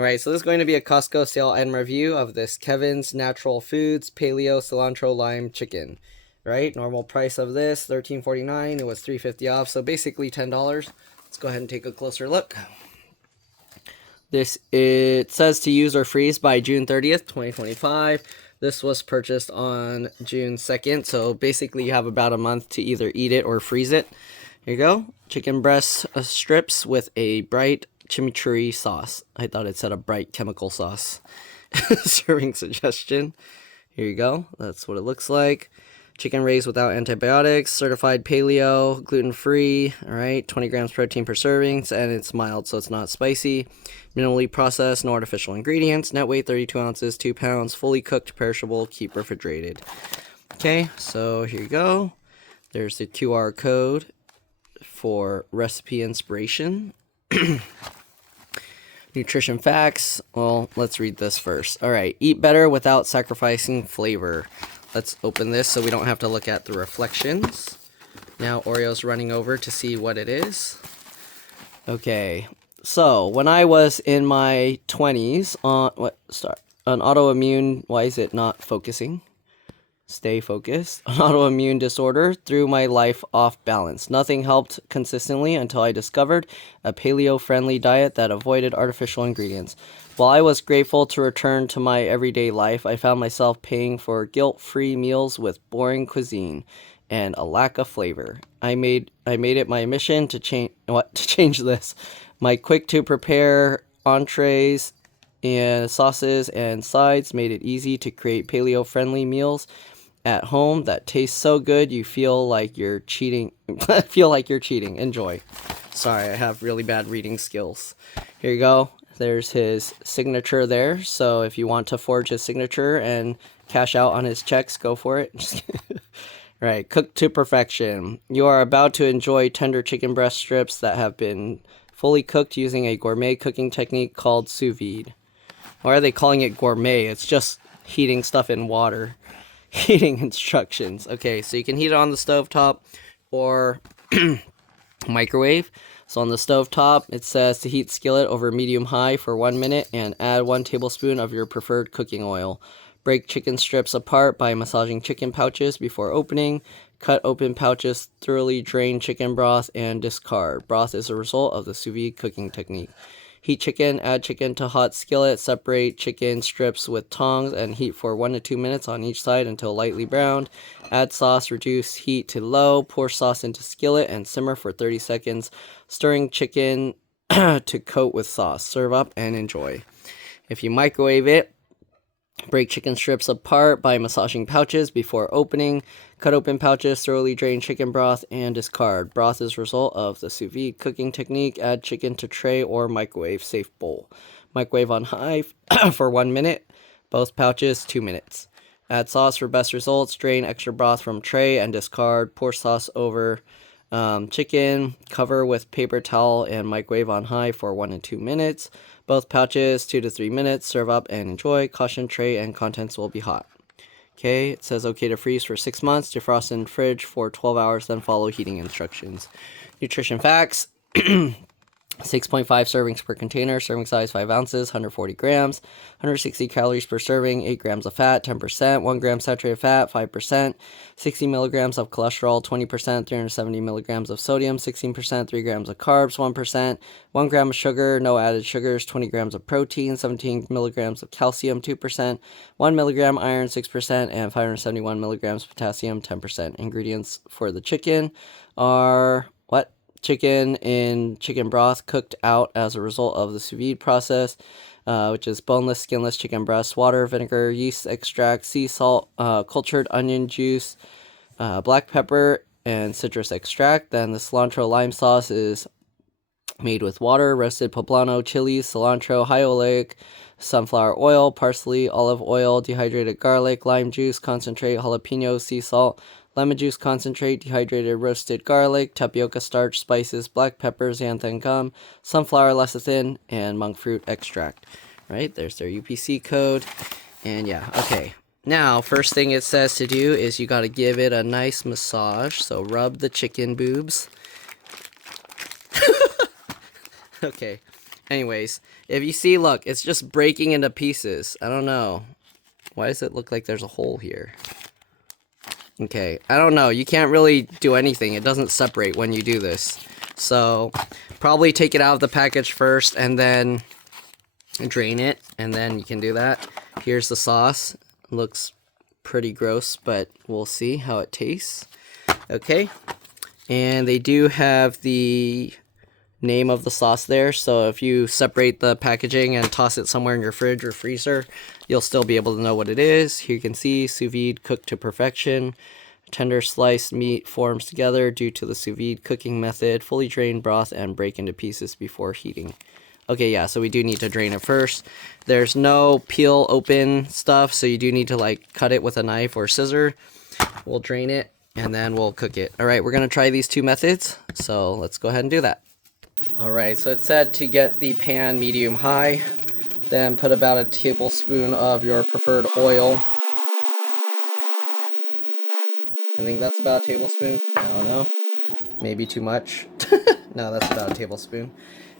Alright, so this is going to be a Costco sale and review of this Kevin's Natural Foods Paleo Cilantro Lime Chicken. Right, normal price of this $13.49. It was $3.50 off, so basically $10. Let's go ahead and take a closer look. It says to use or freeze by June 30th, 2025. This was purchased on June 2nd, so basically you have about a month to either eat it or freeze it. Here you go. Chicken breast strips with a bright chimichurri sauce. I thought it said a bright chemical sauce. Serving suggestion. Here you go. That's what it looks like. Chicken raised without antibiotics, certified paleo, gluten-free, all right, 20 grams protein per serving, and it's mild, so it's not spicy. Minimally processed, no artificial ingredients. Net weight 32 ounces, 2 pounds, fully cooked, perishable, keep refrigerated. Okay, so here you go. There's the QR code for recipe inspiration. Nutrition facts. Well, let's read this first. All right, eat better without sacrificing flavor. Let's open this so we don't have to look at the reflections. Now Oreo's running over to see what it is. Okay, so when I was in my 20s on an autoimmune, why is it not focusing? Stay focused. An autoimmune disorder threw my life off balance. Nothing helped consistently until I discovered a paleo-friendly diet that avoided artificial ingredients. While I was grateful to return to my everyday life, I found myself paying for guilt-free meals with boring cuisine and a lack of flavor. I made it my mission to change this. My quick-to-prepare entrees and sauces and sides made it easy to create paleo-friendly meals at home that taste so good you feel like you're cheating. Enjoy. Sorry, I have really bad reading skills. Here you go. There's his signature there. So if you want to forge his signature and cash out on his checks, go for it. Right, cooked to perfection. You are about to enjoy tender chicken breast strips that have been fully cooked using a gourmet cooking technique called sous vide. Why are they calling it gourmet? It's just heating stuff in water. Heating instructions. Okay, so you can heat it on the stovetop or microwave. So on the stovetop, it says to heat skillet over medium-high for 1 minute and add 1 tablespoon of your preferred cooking oil. Break chicken strips apart by massaging chicken pouches before opening. Cut open pouches, thoroughly drain chicken broth, and discard. Broth is a result of the sous vide cooking technique. Heat chicken, add chicken to hot skillet, separate chicken strips with tongs, and heat for 1 to 2 minutes on each side until lightly browned. Add sauce, reduce heat to low, pour sauce into skillet, and simmer for 30 seconds, stirring chicken to coat with sauce. Serve up and enjoy. If you microwave it, break chicken strips apart by massaging pouches before opening. Cut open pouches, thoroughly drain chicken broth, and discard. Broth is a result of the sous vide cooking technique. Add chicken to tray or microwave safe bowl. Microwave on high for 1 minute. Both pouches 2 minutes. Add sauce for best results. Drain extra broth from tray and discard. Pour sauce over chicken. Cover with paper towel and microwave on high for 1 to 2 minutes. Both pouches 2 to 3 minutes. Serve up and enjoy. Caution, tray and contents will be hot. Okay, it says okay to freeze for 6 months, defrost in fridge for 12 hours, then follow heating instructions. Nutrition facts. 6.5 servings per container, serving size 5 ounces, 140 grams, 160 calories per serving, 8 grams of fat, 10%, 1 gram saturated fat, 5%, 60 milligrams of cholesterol, 20%, 370 milligrams of sodium, 16%, 3 grams of carbs, 1%, 1 gram of sugar, no added sugars, 20 grams of protein, 17 milligrams of calcium, 2%, 1 milligram iron, 6%, and 571 milligrams potassium, 10%. Ingredients for the chicken are chicken in chicken broth cooked out as a result of the sous vide process, which is boneless, skinless chicken breast, water, vinegar, yeast extract, sea salt, cultured onion juice, black pepper, and citrus extract. Then the cilantro lime sauce is made with water, roasted poblano, chilies, cilantro, high oleic, sunflower oil, parsley, olive oil, dehydrated garlic, lime juice, concentrate, jalapeno, sea salt, lemon juice concentrate, dehydrated roasted garlic, tapioca starch, spices, black pepper, xanthan gum, sunflower lecithin, and monk fruit extract. Right, there's their UPC code. And yeah, okay. Now, first thing it says to do is you got to give it a nice massage. So rub the chicken boobs. Okay, Anyways, if you see, look, it's just breaking into pieces. I don't know. Why does it look like there's a hole here? Okay, I don't know. You can't really do anything. It doesn't separate when you do this. So, probably take it out of the package first and then drain it. And then you can do that. Here's the sauce. Looks pretty gross, but we'll see how it tastes. Okay, and they do have the name of the sauce there, so if you separate the packaging and toss it somewhere in your fridge or freezer, you'll still be able to know what it is. Here you can see sous vide cooked to perfection. Tender sliced meat forms together due to the sous vide cooking method. Fully drained broth and break into pieces before heating. Okay, yeah, so we do need to drain it first. There's no peel open stuff, so you do need to like cut it with a knife or scissor. We'll drain it and then we'll cook it. All right, we're gonna try these two methods, so let's go ahead and do that. All right, so it said to get the pan medium high, then put about a tablespoon of your preferred oil. I think that's about a tablespoon. I don't know, maybe too much. No, that's about a tablespoon.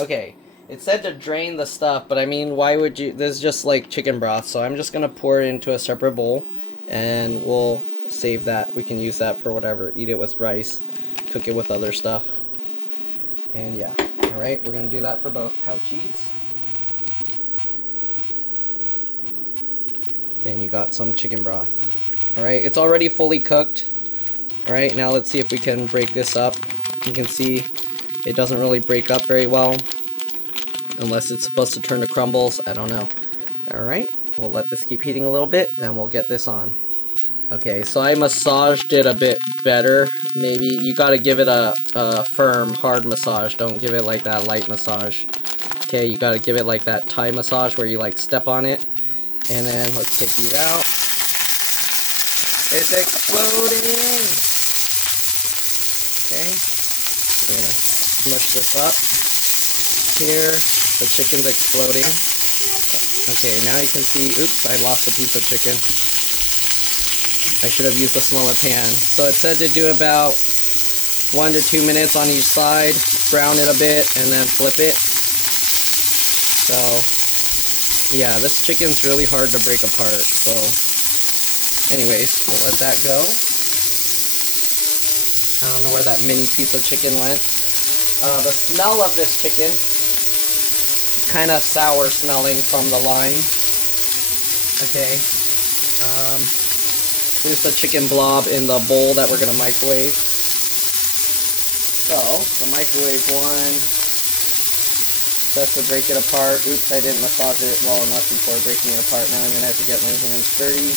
Okay, it said to drain the stuff, but I mean, why would you? This is just like chicken broth, so I'm just gonna pour it into a separate bowl, and we'll save that. We can use that for whatever. Eat it with rice, cook it with other stuff. And yeah, all right, we're gonna do that for both pouchies. Then you got some chicken broth. All right, it's already fully cooked. All right, now let's see if we can break this up. You can see it doesn't really break up very well, unless it's supposed to turn to crumbles. I don't know. All right, we'll let this keep heating a little bit, then we'll get this on. Okay, so I massaged it a bit better. Maybe you gotta give it a firm, hard massage. Don't give it like that light massage. Okay, you gotta give it like that Thai massage where you like step on it. And then let's take these out. It's exploding! Okay, we're gonna smush this up. Here, the chicken's exploding. Okay, now you can see, oops, I lost a piece of chicken. I should have used a smaller pan. So it said to do about 1 to 2 minutes on each side, brown it a bit, and then flip it. So, yeah, this chicken's really hard to break apart. So, anyways, we'll let that go. I don't know where that mini piece of chicken went. The smell of this chicken, kind of sour smelling from the lime. Okay. Here's the chicken blob in the bowl that we're going to microwave. So, the microwave one, just to break it apart. Oops, I didn't massage it well enough before breaking it apart. Now I'm going to have to get my hands dirty.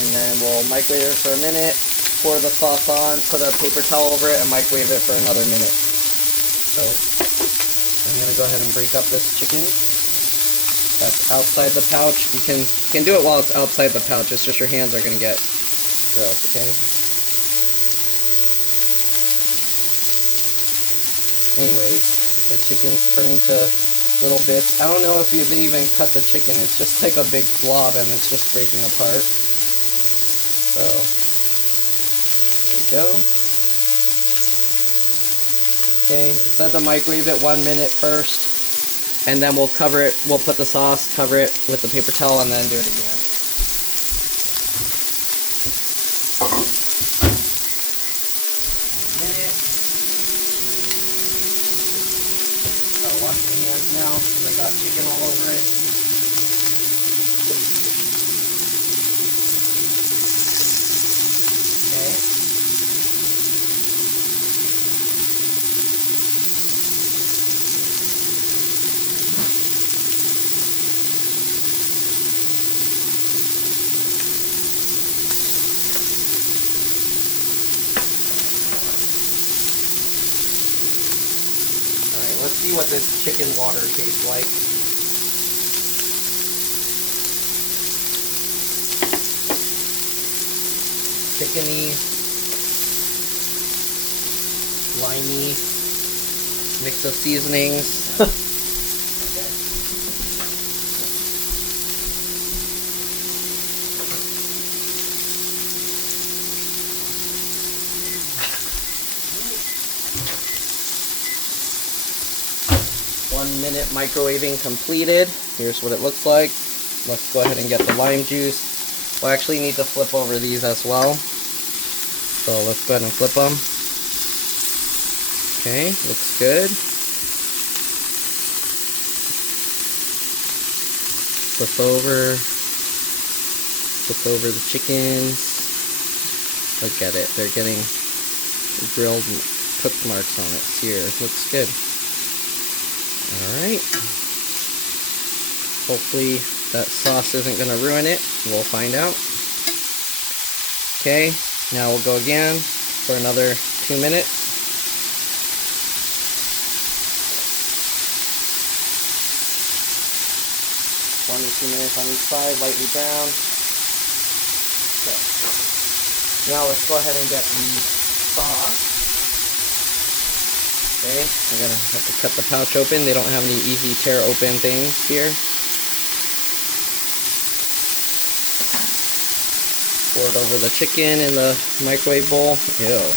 And then we'll microwave it for a minute, pour the sauce on, put a paper towel over it, and microwave it for another minute. So, I'm going to go ahead and break up this chicken. That's outside the pouch. You can do it while it's outside the pouch. It's just your hands are going to get gross, okay? Anyways, the chicken's turning to little bits. I don't know if they even cut the chicken. It's just like a big blob and it's just breaking apart. So, there we go. Okay, it said to microwave it 1 minute first. And then we'll cover it, we'll put the sauce, cover it with the paper towel, and then do it again. 1 minute. Gotta wash my hands now, because I got chicken all over it. Okay. Let's see what this chicken water tastes like. Chickeny, limey, mix of seasonings. Okay. 1 minute microwaving completed. Here's what it looks like. Let's go ahead and get the lime juice. We'll actually need to flip over these as well. So let's go ahead and flip them. Okay, looks good. Flip over the chickens. Look at it, they're getting grilled cooked marks on it. Sear, looks good. Alright. Hopefully that sauce isn't going to ruin it. We'll find out. Okay, now we'll go again for another 2 minutes. One to 2 minutes on each side, lightly brown. Okay. Now let's go ahead and get the sauce. Okay, I'm gonna have to cut the pouch open. They don't have any easy tear open things here. Pour it over the chicken in the microwave bowl. Ew.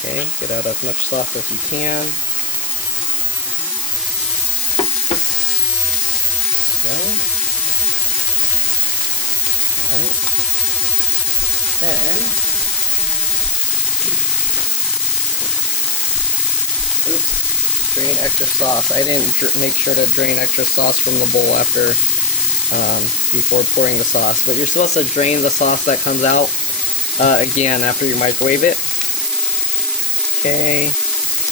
Okay, get out as much sauce as you can. There we go. Alright. Then, oops, drain extra sauce. I didn't make sure to drain extra sauce from the bowl after, before pouring the sauce. But you're supposed to drain the sauce that comes out, again after you microwave it. Okay,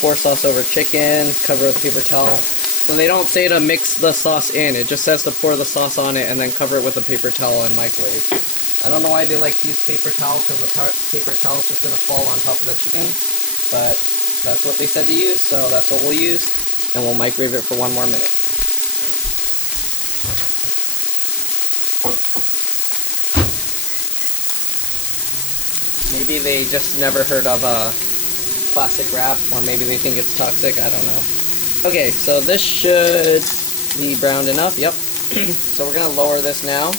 pour sauce over chicken, cover with paper towel. So they don't say to mix the sauce in, it just says to pour the sauce on it and then cover it with a paper towel and microwave. I don't know why they like to use paper towel, because the paper towel is just going to fall on top of the chicken. But that's what they said to use, so that's what we'll use. And we'll microwave it for 1 more minute. Maybe they just never heard of plastic wrap, or maybe they think it's toxic, I don't know. Okay, so this should be browned enough, yep. So we're going to lower this now.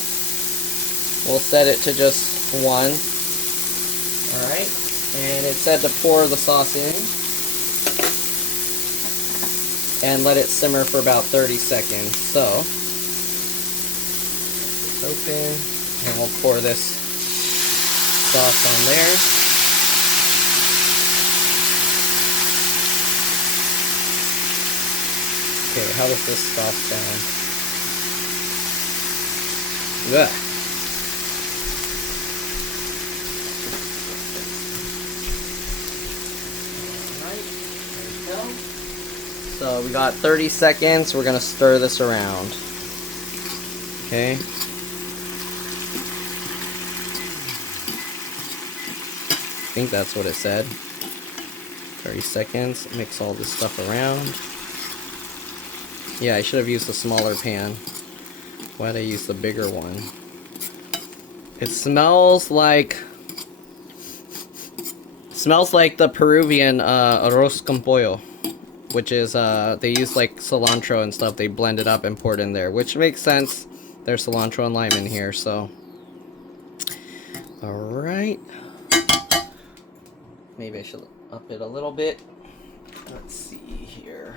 We'll set it to just 1. Alright, and it said to pour the sauce in and let it simmer for about 30 seconds. So, it's open, and we'll pour this sauce on there. Okay, how does this sauce sound? Ugh. So we got 30 seconds. We're gonna stir this around. Okay. I think that's what it said. 30 seconds. Mix all this stuff around. Yeah, I should have used a smaller pan. Why'd I use the bigger one? It smells like the Peruvian arroz con pollo, which is they use like cilantro and stuff. They blend it up and pour it in there, which makes sense. There's cilantro and lime in here, so all right. Maybe I should up it a little bit. Let's see here.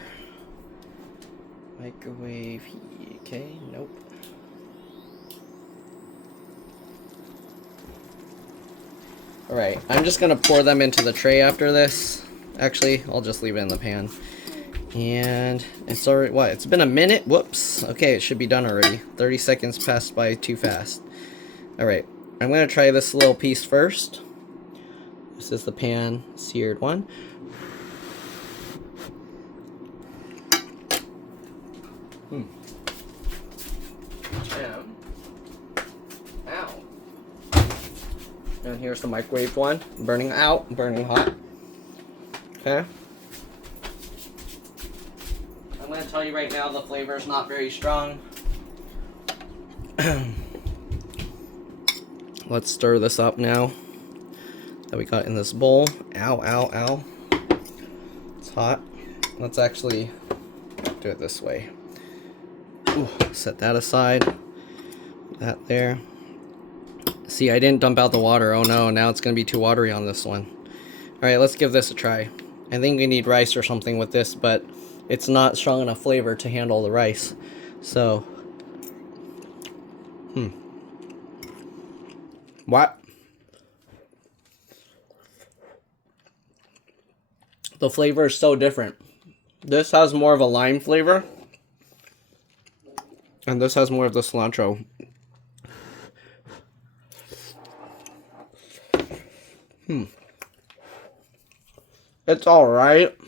Microwave. Okay, nope. Alright, I'm just gonna pour them into the tray after this. Actually, I'll just leave it in the pan. And it's already, what? It's been a minute? Whoops. Okay, it should be done already. 30 seconds passed by too fast. Alright, I'm gonna try this little piece first. This is the pan seared one. Ow. And here's the microwaved one. Burning out, burning hot. Okay. I'm going to tell you right now, the flavor is not very strong. Let's stir this up now that we got in this bowl. Ow, ow, ow. It's hot. Let's actually do it this way. Ooh, set that aside. That there. See, I didn't dump out the water. Oh no, now it's going to be too watery on this one. Alright, let's give this a try. I think we need rice or something with this, but it's not strong enough flavor to handle the rice. So, what? The flavor is so different. This has more of a lime flavor, and this has more of the cilantro. It's alright.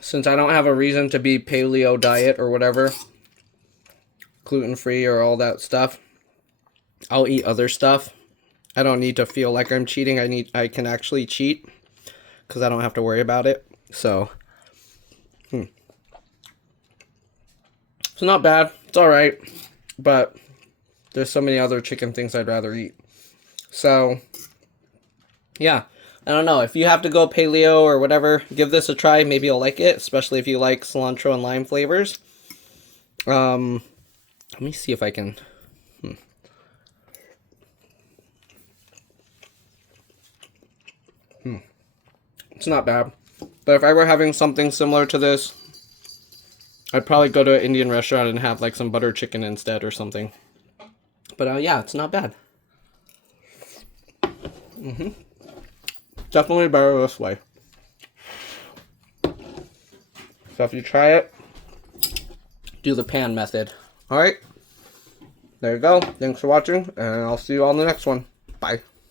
Since I don't have a reason to be paleo diet or whatever, gluten-free or all that stuff, I'll eat other stuff. I don't need to feel like I'm cheating. I can actually cheat because I don't have to worry about it. So, it's not bad. It's alright. But there's so many other chicken things I'd rather eat. So, yeah. I don't know. If you have to go paleo or whatever, give this a try. Maybe you'll like it, especially if you like cilantro and lime flavors. Let me see if I can... It's not bad. But if I were having something similar to this, I'd probably go to an Indian restaurant and have like some butter chicken instead or something. But yeah, it's not bad. Definitely better this way. So if you try it, do the pan method. Alright. There you go. Thanks for watching, and I'll see you on the next one. Bye.